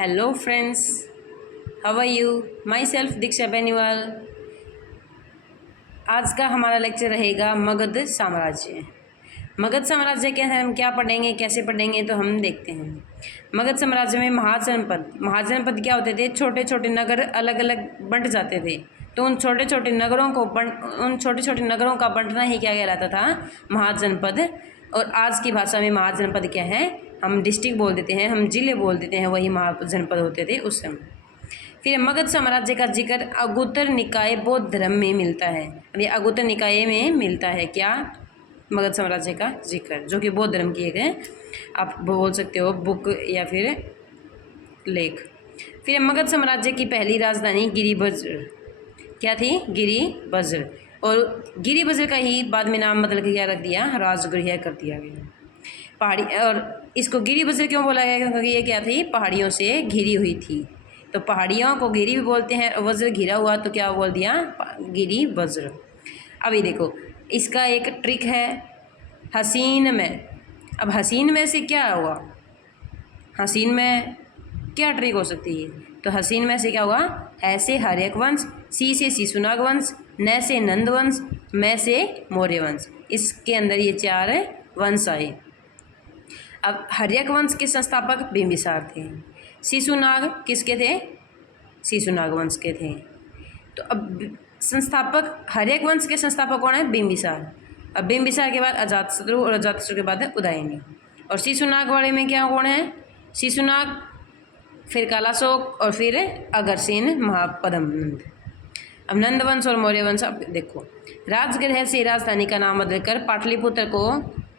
Hello friends, how are you? My self Diksha Beniwal. आज का हमारा लेक्चर रहेगा मगध साम्राज्य। मगध साम्राज्य के हम क्या पढ़ेंगे, कैसे पढ़ेंगे, तो हम देखते हैं। मगध साम्राज्य में महाजनपद क्या होते थे? छोटे छोटे नगर अलग अलग बंट जाते थे। तो उन छोटे छोटे नगरों का बंटना ही क्या कहलाता था? महाजनपद। और आज की भाषा में महाजनपद क्या है? हम डिस्ट्रिक्ट बोल देते हैं, हम जिले बोल देते हैं, वही महाजनपद होते थे उस समय। फिर मगध साम्राज्य का जिक्र अगुत्तर निकाय बौद्ध धर्म में मिलता है। ये अगुत्तर निकाय में मिलता है क्या? मगध साम्राज्य का जिक्र, जो कि बौद्ध धर्म की एक है, आप बोल सकते हो बुक या फिर लेख। फिर मगध साम्राज्य की पहली राजधानी गिरिबज्र क्या थी? गिरिबज्र। और गिरिबज्र का ही बाद में नाम बदल के क्या रख दिया? राजगृह कर दिया गया। पहाड़ी, और इसको गिरिबज्र क्यों बोला गया? क्योंकि ये क्या थी? पहाड़ियों से घिरी हुई थी। तो पहाड़ियों को गिरी भी बोलते हैं, और वज्र घिरा हुआ तो क्या बोल दिया? गिरिबज्र। अभी देखो, इसका एक ट्रिक है हसीन में। अब हसीन में से क्या हुआ? हसीन में क्या ट्रिक हो सकती है? तो हसीन में से क्या हुआ? ऐसे हर्यक वंश, सी से शिशुनाग वंश, न से नंद वंश, मैं से मौर्य वंश। इसके अंदर ये चार वंश आए। अब हर्यक वंश के संस्थापक बिंबिसार थे। शिशुनाग किसके थे? शिशुनाग वंश के थे। तो अब संस्थापक हर्यक वंश के संस्थापक कौन है? बिंबिसार। अब बिंबिसार के बाद अजातशत्रु, और अजातशत्रु के बाद उदयनी। और शिशुनाग वाले में क्या कौन है? शिशुनाग, फिर कालाशोक, और फिर अगरसेन, महापद्मनंद। अब नंद वंश और मौर्य वंश। अब देखो, राजगृह से राजधानी का नाम बदलकर पाटलिपुत्र को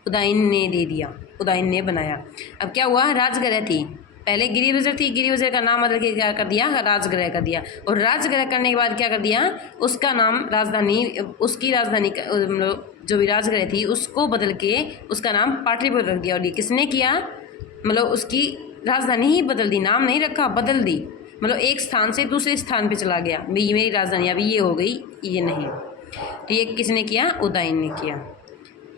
उदयन ने दे दिया, उदयन ने बनाया। अब क्या हुआ? राजगृह थी पहले, गिरिबज्र थी, गिरिबज्र का नाम बदल के क्या कर दिया? राजगृह कर दिया। और राजगृह करने के बाद क्या कर दिया? उसका नाम राजधानी, उसकी राजधानी मतलब जो भी राजगृह थी उसको बदल के उसका नाम पाटलिपुत्र रख दिया। और ये किसने किया? मतलब उसकी राजधानी ही बदल दी, नाम नहीं रखा, बदल दी। मतलब एक स्थान से दूसरे स्थान पे चला गया, भाई मेरी राजधानी अभी ये हो गई, ये नहीं। तो ये किसने किया? उदयन ने किया।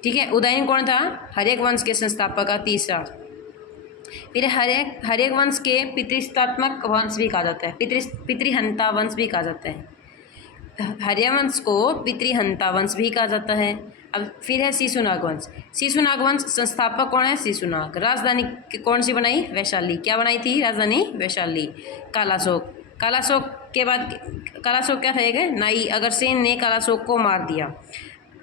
ठीक है, उदयन कौन था? हर्यक वंश के संस्थापक का तीसरा। फिर हर्यक वंश के पितृस्तात्मक वंश भी कहा जाता है, पितृहंता वंश भी कहा जाता है। हर्यवंश को पितृहंता वंश भी कहा जाता है। अब फिर है शिशुनाग वंश। शिशुनाग वंश संस्थापक कौन है? शिशुनाग। राजधानी कौन सी बनाई? वैशाली। क्या बनाई थी राजधानी? वैशाली। कालाशोक, कालाशोक के बाद कालाशोक क्या था? एक नाई, अगरसेन ने कालाशोक को मार दिया।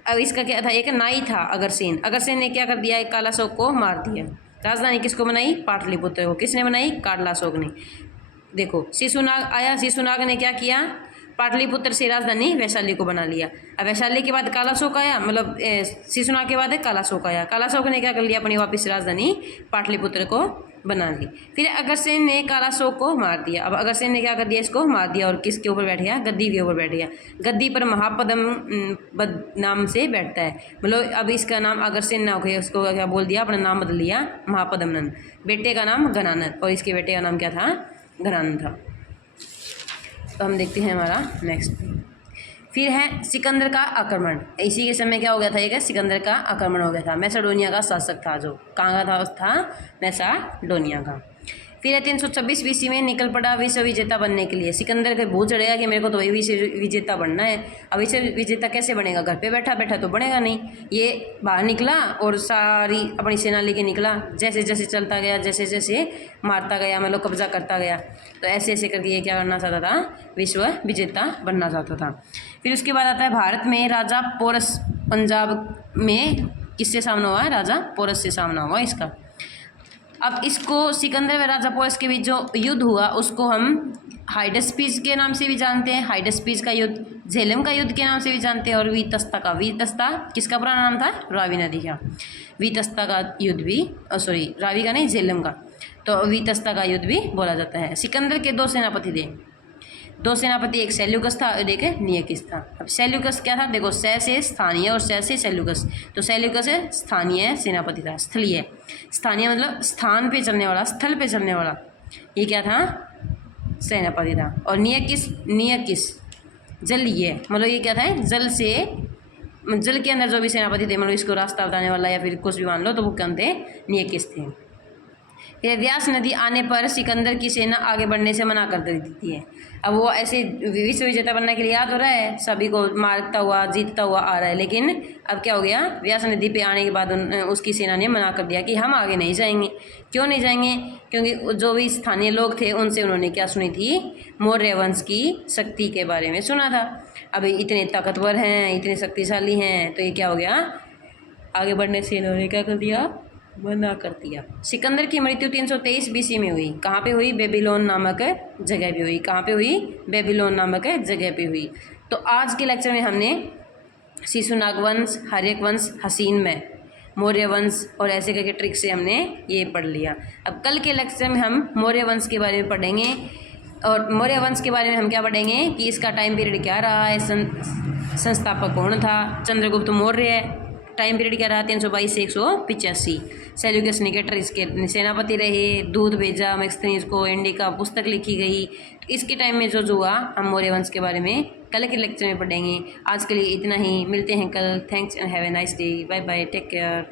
अब इसका क्या था? एक नाई था अगरसेन, अगरसेन ने क्या कर दिया? एक कालाशोक को मार दिया। राजधानी किसको बनाई? पाटलिपुत्र को। किसने बनाई? कालाशोक ने। देखो, शिशुनाग आया, शिशुनाग ने क्या किया? पाटलिपुत्र से राजधानी वैशाली को बना लिया। अब वैशाली के बाद कालाशोक आया, मतलब शिशुनाग के बाद कालाशोक आया। कालाशोक ने क्या कर लिया? अपनी वापस राजधानी पाटलिपुत्र को बना ली। फिर अगरसेन ने कालाशोक को मार दिया। अब अगरसेन ने क्या कर दिया? इसको मार दिया। और किसके ऊपर बैठ गया? गद्दी के ऊपर बैठ गया। गद्दी पर महापद्म नाम से बैठता है। मतलब अब इसका नाम अगरसेन ना हो गया, उसको क्या बोल दिया? अपना नाम बदल लिया, महापद्मनंद। बेटे का नाम घनानंद, और इसके बेटे का नाम क्या था? घनानंद था। तो हम देखते हैं हमारा नेक्स्ट। फिर है सिकंदर का आक्रमण। इसी के समय क्या हो गया था? एक सिकंदर का आक्रमण हो गया था। मैसेडोनिया का शासक था, जो कहाँ का था? मैसेडोनिया का। फिर है 326 BC में निकल पड़ा विश्व विजेता बनने के लिए। सिकंदर के भूत चढ़ेगा कि मेरे को तो वही विश्व विजेता बनना है। अब विश्व विजेता कैसे बनेगा? घर पे बैठा बैठा तो बनेगा नहीं। ये बाहर निकला और सारी अपनी सेना लेके निकला। जैसे जैसे चलता गया, जैसे जैसे मारता गया, मतलब कब्जा करता गया, तो ऐसे ऐसे करके ये क्या करना चाहता था? विश्व विजेता बनना चाहता था। फिर उसके बाद आता है भारत में राजा पोरस। पंजाब में किससे सामना हुआ? राजा पोरस से सामना हुआ इसका। अब इसको सिकंदर व राजा पोरस के बीच जो युद्ध हुआ उसको हम हाइडेस्पीस के नाम से भी जानते हैं। हाइडेस्पीस का युद्ध, झेलम का युद्ध के नाम से भी जानते हैं। और वीतस्ता का, वीतस्ता किसका पुराना नाम था? रावी नदी का। वीतस्ता का युद्ध भी, सॉरी रावी का नहीं, झेलम का। तो वीतस्ता का युद्ध भी बोला जाता है। सिकंदर के दो सेनापति थे, दो सेनापति, एक सेल्यूकस था और एक नियकिस था। अब सेल्यूकस क्या था? देखो, से स्थानीय और से सेल्यूकस। तो सेल्यूकस स्थानीय सेनापति था, स्थलीय। स्थानीय मतलब स्थान पे चलने वाला, स्थल पे चलने वाला, ये क्या था? सेनापति था। और नियकिस जलीय, मतलब ये क्या था? जल से, जल के अंदर जो भी सेनापति थे, मतलब इसको रास्ता बताने वाला या फिर कुछ भी मान लो, तो वो कौन थे? नियकिस थे। फिर व्यास नदी आने पर सिकंदर की सेना आगे बढ़ने से मना कर देती है। अब वो ऐसे विश्व विजेता बनने के लिए आ तो रहा है, सभी को मारता हुआ जीतता हुआ आ रहा है, लेकिन अब क्या हो गया, व्यास नदी पे आने के बाद उसकी सेना ने मना कर दिया कि हम आगे नहीं जाएंगे। क्यों नहीं जाएंगे? क्योंकि जो भी स्थानीय लोग थे उनसे उन्होंने क्या सुनी थी, मौर्य वंश की शक्ति के बारे में सुना था। अब इतने ताकतवर हैं, इतने शक्तिशाली हैं, तो ये क्या हो गया, आगे बढ़ने से इन्होंने क्या कर दिया, मना कर दिया। सिकंदर की मृत्यु 323 बीसी में हुई। कहाँ पे हुई? बेबीलोन नामक जगह पे हुई। कहाँ पे हुई? बेबीलोन नामक जगह पे हुई। तो आज के लेक्चर में हमने शिशुनाग वंश, हर्यक वंश, हसीन में मौर्य वंश और ऐसे करके ट्रिक से हमने ये पढ़ लिया। अब कल के लेक्चर में हम मौर्य वंश के बारे में पढ़ेंगे, और मौर्य वंश के बारे में हम क्या पढ़ेंगे कि इसका टाइम पीरियड क्या रहा है, संस्थापक कौन था, चंद्रगुप्त मौर्य, टाइम पीरियड क्या रहा 322 से 185, सेल्यूकस निकेटर इसके सेनापति रहे, दूध भेजा मैक्सथनीज को, इंडिका पुस्तक लिखी गई। इसके टाइम में जो हुआ हम मौर्य वंश के बारे में कल के लेक्चर में पढ़ेंगे। आज के लिए इतना ही, मिलते हैं कल। Thanks and have a nice day, bye bye, take care.